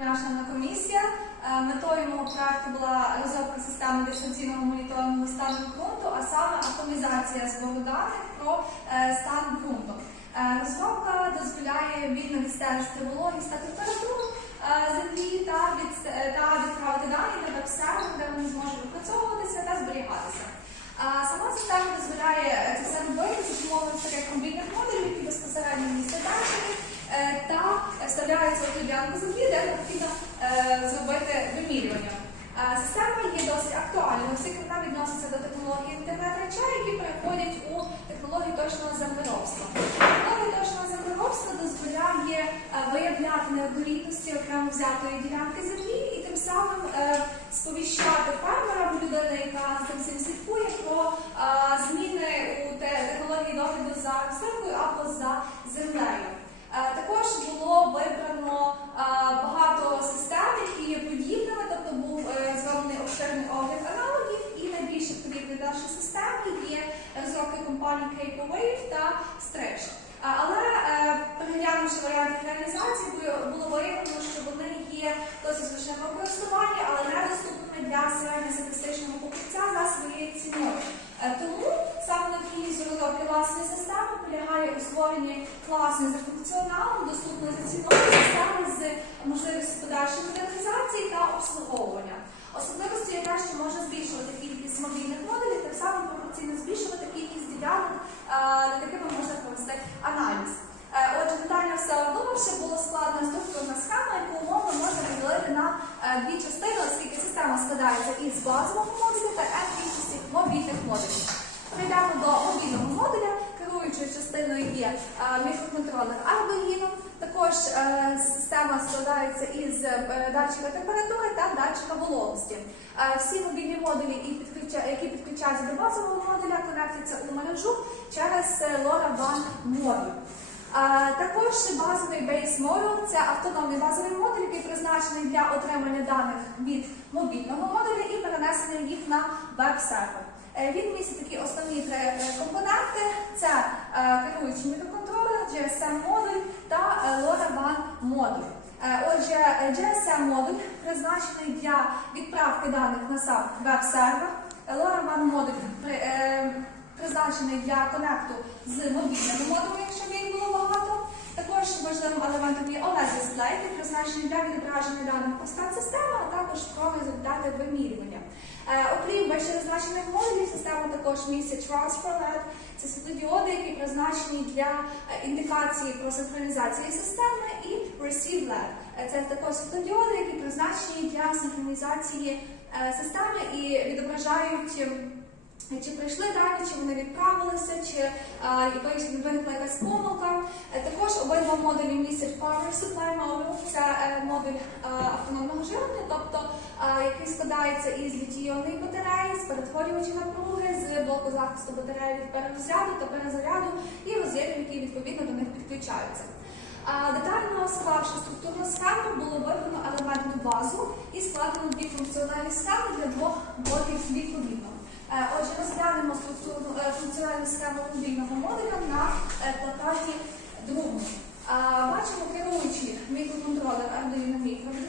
Наша комісія. Е, Метою мого проекту була розробка системи дистанційного моніторингу стану ґрунту, а саме автоматизація збору даних про е, стан ґрунту. Е, Розробка дозволяє вільно відстежити вологість та температуру землі та, від, та відправити дані на веб-сервер, де вони зможуть використовуватися та зберігатися. Сама система дозволяє це все робити за допомогою таких мобільних модулів, які безпосередньо містять датчики е, та вставляються у ділянку землі, де необхідно е, зробити вимірювання. Е, Система є досить актуальною, оскільки вона відноситься до технології інтернет речей, які переходять у технологію точного землеробства. Технологія точного землеробства дозволяє е, виявляти неоднорідності окремо взятої ділянки землі і тим самим е, сповіщати фермера або людину, яка за цим всім слідкує про е, зміни у те- технології догляду за рослинкою або за землею. Е, Також було вибрано е, багато систем, які є подібними, тобто був е, зроблений обширний огляд аналогів, і найбільш відповідні наші системи є розробки компаній Cape Wave та Stretch. Е, Але е, переглянувши варіанти їх реалізації, було- було виявлено, що вони є досить зручними у користуванні, але недоступними для середньостатистичного покупця за своєю ціною. Е, Тому саме необхідність розробки власної системи полягає у створенні класної за функціоналом, доступної за ціною системи з можливістю подальшої модернізації та обслуговування. Особливостю є те, що може збільшувати кількість мобільних модулів, так само пропорційно збільшувати кількість ділянок, е, над якими можна провести дві частини, оскільки система складається із базового модуля та N кількості мобільних модулів. Прийдемо до мобільного модуля. Керуючою частиною є е, мікроконтролер Arduino. Також е, система складається із е, датчика температури та датчика вологості. Всі мобільні модулі, які підключаються до базового модуля, конектуються у мережу через LoRaWAN модуль. Також базовий Base Model – це автономний базовий модуль, який призначений для отримання даних від мобільного модуля і перенесення їх на веб-сервер. Е, Він містить такі основні три е, компоненти: це е, керуючий мікроконтролер, GSM-модуль та LoRaWAN модуль. Отже, GSM-модуль призначений для відправки даних на сам веб-сервер. LoRaWAN модуль призначений для конекту з мобільними модулями, якщо б їх було багато. Також важливим елементом є OLED-дисплей, який призначений для відображення даних по системи, а також про результати вимірювання. Е, Окрім вище зазначених модулів, система також містить Transfer LED. Це світлодіоди, які призначені для е, індикації про синхронізацію системи, і Receive LED. Е, Це також світлодіоди, які призначені для синхронізації системи і відображають. Ем, чи прийшли дані, чи вони відправилися, чи е, виникла якась помилка. Е, Також обидва модулі містять Power Supply Module, це е, модуль е, автономного живлення, тобто е, який складається із літій-іонної батареї, з перетворювача напруги, з блоку захисту батареї від перерозряду та перезаряду і роз'ємів, які відповідно до них підключаються. Детально склавши структурну схему, було вибрано елементну базу і складено дві функціональні схеми для двох блоків відповідно. Е, Отже, розглянемо е, функціональну схему мобільного модуля на е, плакаті другому. Бачимо керуючий мікроконтролер Arduino Micro від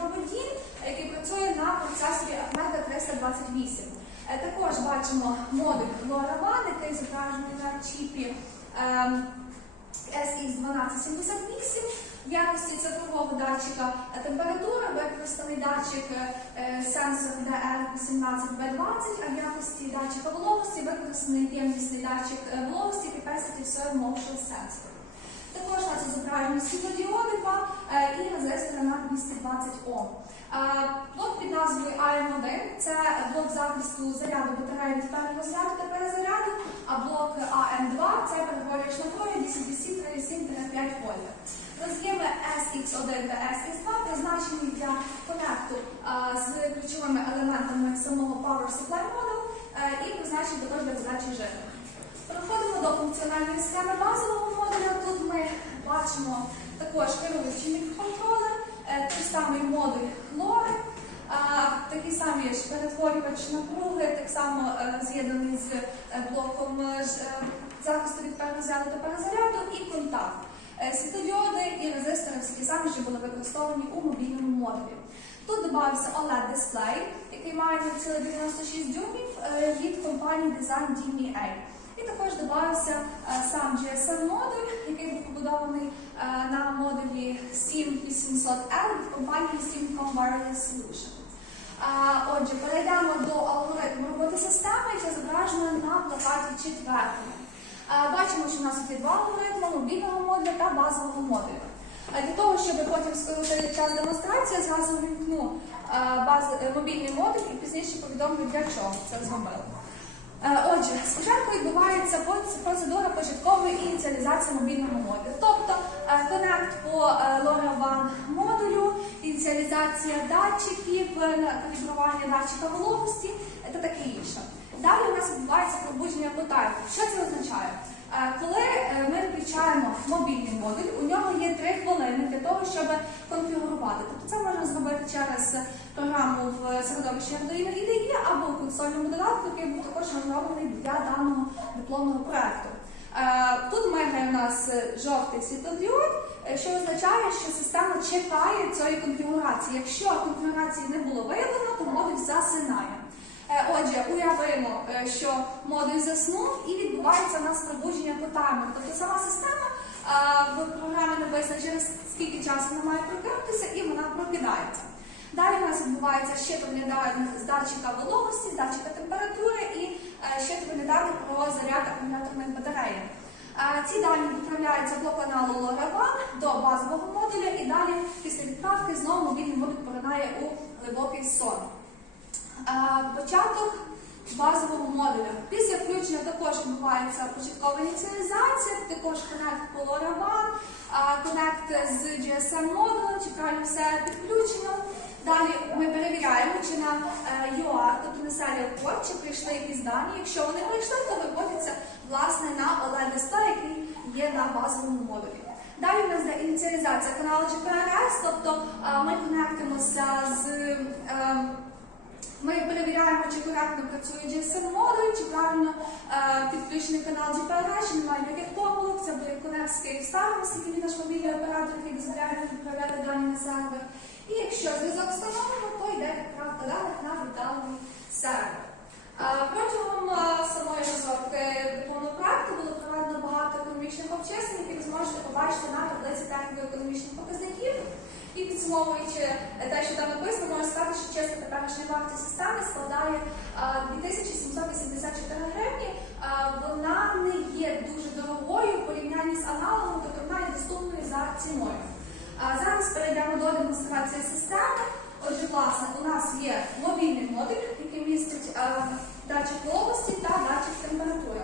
який працює на процесорі Atmega 328. Е, Також бачимо модуль LoRaWAN, який зображений на чіпі ем, SX1278. Якості цифрового датчика температури використаний датчик е, е, сенсор DR18B20, а в якості датчика вологості використаний ємнісний датчик е, вологості Capacity Serve Motion Sensor. Також у нас зображені світлодіоди 2 е, і резистори на 220 Ом. Блок під назвою AM1 це блок захисту заряду батареї від певного перерозряду та перезаряду, а блок AM2 це перегорювач напруги DC-DC 37-5 вольт. Роз'єми SX1 та SX2 призначені для конекту з ключовими елементами самого Power Supply Model е, і призначені також для подачі живлення. Переходимо до функціональної схеми базового модуля. Тут ми бачимо також керуючий мікроконтролер, е, той самий модуль а, такий самий ж перетворювач напруги, так само е, з'єднаний з блоком захисту від перезаряду та перезаряду і контакт. Е, світлодіоди і резистори, всі самі, що були використовані у мобільному модулі. Тут додався OLED дисплей, який має 0,96 дюймів е, від компанії Design DMA. І також додався е, сам GSM модуль, який був побудований на модулі 7800L від компанії Simcom Wireless Solutions. Отже, перейдемо до алгоритму роботи системи, яке зображено на плакаті четвертому. Бачимо, що в нас є два алгоритми мобільного модуля та базового модуля. Для того, щоб потім скоротити час демонстрації, я зразу баз, е, мобільний модуль і пізніше повідомлю, для чого це зробили. Е, Отже, спочатку відбувається процедура початкової ініціалізації мобільного модулю. Тобто е, конект по е, LoRaWAN модулю, ініціалізація датчиків, е, калібрування датчика вологості е, та таке інше. Далі у нас відбувається пробудження по тайму. Що це означає? Е, Коли е, ми включаємо мобільний модуль, у нього є 3 хвилини для того, щоб конфігурувати. Тобто це можна зробити через програму в середовищі Arduino IDE або в консольному додатку, який був також розроблений для даного дипломного проекту. Е, Тут мигає у нас жовтий світлодіод, що означає, що система чекає цієї конфігурації. Якщо конфігурації не було виявлено, то модуль засинає. Е, Отже, уявимо, е, що модуль заснув і відбувається у нас пробудження по таймеру. Тобто сама система е, в програмі написано, через скільки часу вона має прокинутися, і вона прокидається. Далі у нас відбувається щитування з датчика вологості, з датчика температури і щитування даних про заряд акумуляторних батарей. Е, Ці дані відправляються до каналу LoRaWAN, до базового модуля, і далі після відправки знову мобільний модуль поринає у глибокий сон. Е, Початок базового модуля. Після включення також відбувається початкова ініціалізація, також конект по е, конект з GSM модулем, чекаємо все підключено. Далі ми перевіряємо, чи на е, тобто на serial port, чи прийшли якісь дані. Якщо вони прийшли, то виводяться власне на OLED дисплей, який є на базовому модулі. Далі у нас йде ініціалізація каналу GPRS, тобто е, ми конектимося з. Ми перевіряємо, чи коректно працює GSM модуль, чи правильно е, підключений канал GPRS, чи немає ніяких помилок, це буде Київстаром, оскільки він наш мобільний оператор, який дозволяє відправляти дані на сервер. І якщо зв'язок встановлено, то йде відправка даних на віддалений сервер. Е, Протягом е, самої розробки дипломного проекту було проведено багато економічних обчислень, які ви зможете побачити на таблиці техніко-економічних показників. І підсумовуючи е, те, що там написано, можна сказати, що чесно теперішня вартість системи складає е, 2784 гривні. Е, Вона не є дуже дорогою в порівнянні з аналогом, тобто вона є доступною за ціною. Зараз перейдемо до демонстрації системи. Отже, власне, у нас є мобільний модуль, який містить е, датчик вологості та датчик температури.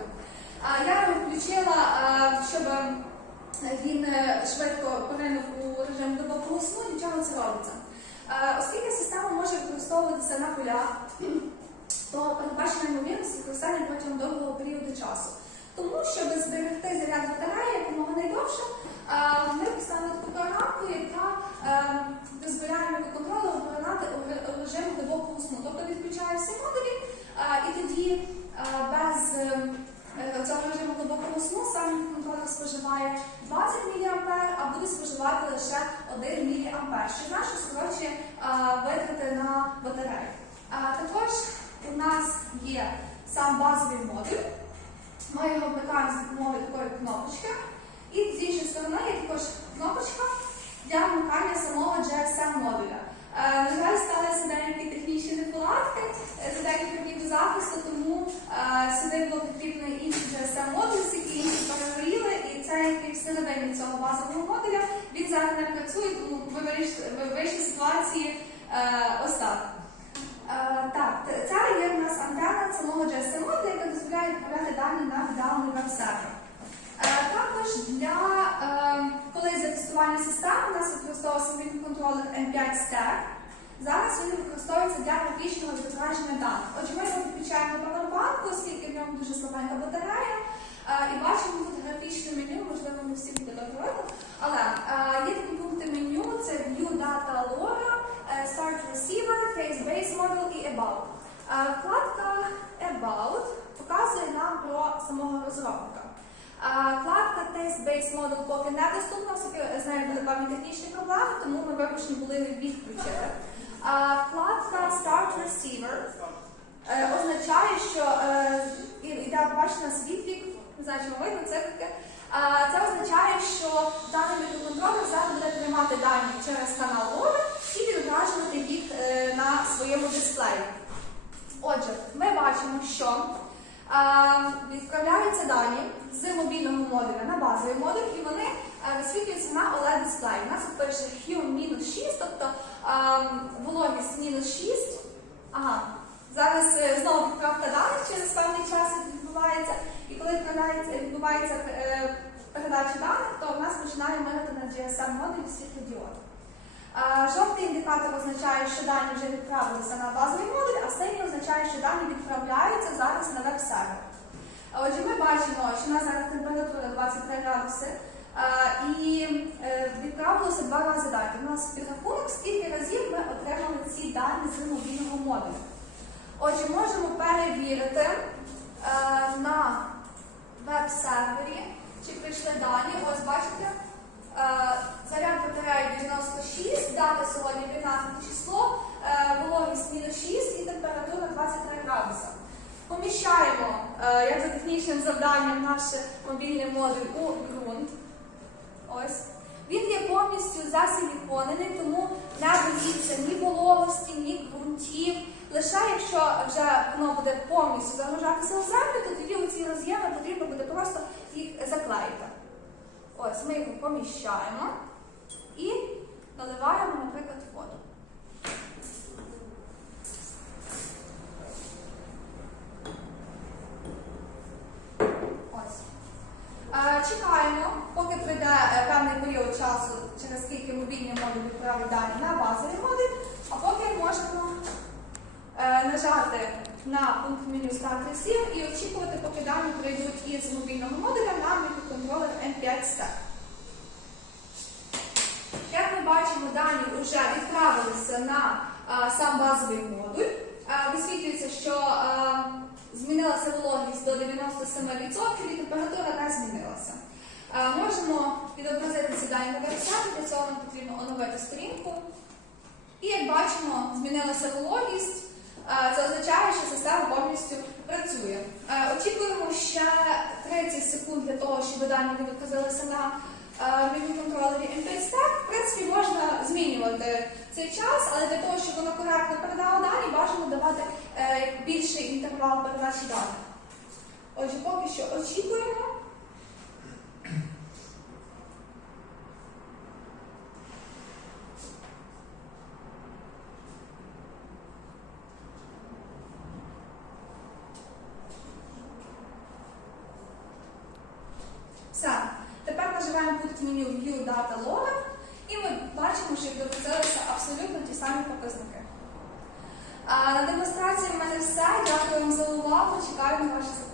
Я його включила, е, щоб він е, швидко поринув у режим глибокого сну, для чого це робиться. Е, Оскільки система може використовуватися на полях, то передбачена ймовірність використання протягом довгого періоду часу. Тому, щоб зберегти заряд батареї якомога найдовше, е, ми поставили таку програмку, яка е, дозволяє мікроконтролеру поринати у режим глибокого сну. Тобто відключає всі модулі, і тоді без цього режиму глибокого сну сам мікроконтролер споживає 20 мА, а буде споживати лише 1 мА, що значно скорочує витрати на батарею. Також у нас є сам базовий модуль. Ми його вмикаємо за допомогою такої кнопочки. І з іншої сторони є також кнопочка для вмикання самого GSM модуля. Е, На жаль, сталися деякі технічні неполадки е, за декілька днів до захисту, тому е, сюди було потрібно інший GSM модуль, який всередині цього базового модуля. Він зараз не працює, тому ви вийшли ситуації е, ось так. Е, Так, це є в нас антенна самого GSM модуля, яка дозволяє відправляти дані на віддалений веб-сервер. Е, Також для коли за тестування системи у нас використовувався він контролер M5 Stack. Зараз він використовується для графічного відображення даних. Отже, ми підключаємо до павербанку, оскільки в ньому дуже слабенька батарея. Е, І бачимо тут графічне меню, можливо, не всі буде добре видно. Але е, є такі пункти меню: це View Data LoRa, е, Start Receiver, Face Base Model і About. Е, Вкладка About показує нам про самого розробника. Вкладка Text-Based Model поки недоступна, оскільки з нею були певні технічні проблеми, тому ми вимушені були відключити. Вкладка Start Receiver е, означає, що е, іде бачите на світлі, не знаю, чи вам видно циферки. А, Це означає, що даний мікроконтролер зараз буде приймати дані через канал лога і відображувати їх е, на своєму дисплеї. Отже, ми бачимо, що е, відправляються дані з мобільного модуля на базовий модуль, і вони е, висвітлюються на OLED дисплеї. У нас тут пише Hue мінус 6, тобто е, вологість мінус 6. Ага. Зараз знову відправка даних через певний час відбувається, і коли відбувається передача даних, то в нас починає мигати на GSM модулі світлодіод. Жовтий індикатор означає, що дані вже відправилися на базовий модуль, а синій означає, що дані відправляються зараз на веб-сервер. Отже, ми бачимо, що у нас зараз температура 23 градуси, і е, відправилося два рази дані. У нас підрахунок, скільки разів ми отримали ці дані з мобільного модуля. Отже, можемо перевірити е, на веб-сервері, чи прийшли дані. Ось бачите, е, заряд батареї 96, дата сьогодні 15 число, е, вологість мінус 6 і температура 23 градуса. Поміщаємо, е, як за технічним завданням, наш мобільний модуль у ґрунт. Ось. Він є повністю засиліконений, тому не боїться ні вологості, ні ґрунтів. Лише якщо вже воно буде повністю загружатися у землю, то тоді оці роз'єми потрібно буде просто їх заклеїти. Ось ми його поміщаємо наливаємо, наприклад, воду. Е, Чекаємо, поки пройде е, певний період часу, через скільки мобільний модуль відправить дані на базовий модуль, а поки можемо е, нажати на пункт меню Start Receive і очікувати, поки дані прийдуть із мобільного модуля на мікроконтролер M5 Stack. Як ми бачимо, дані вже відправилися на е, сам базовий модуль. Е, висвітлюється, що е, змінилася вологість до 97% і температура не змінилася. Е, можемо відобразити ці дані на веб-сайті, для цього нам потрібно оновити сторінку. І як бачимо, змінилася вологість. Це означає, що система повністю працює. Очікуємо ще 30 секунд для того, щоб дані відобразилися на е, контролері. M5 В принципі, можна змінювати цей час, але для того, щоб воно коректно передало дані, бажано давати е, більший інтервал передачі даних. Отже, поки що очікуємо. Все. Тепер нажимаємо пункт меню View Data Logger і ми бачимо, що відобразилися абсолютно ті самі показники. На демонстрації в мене все. Дякую вам за увагу. Чекаю на ваші запитання.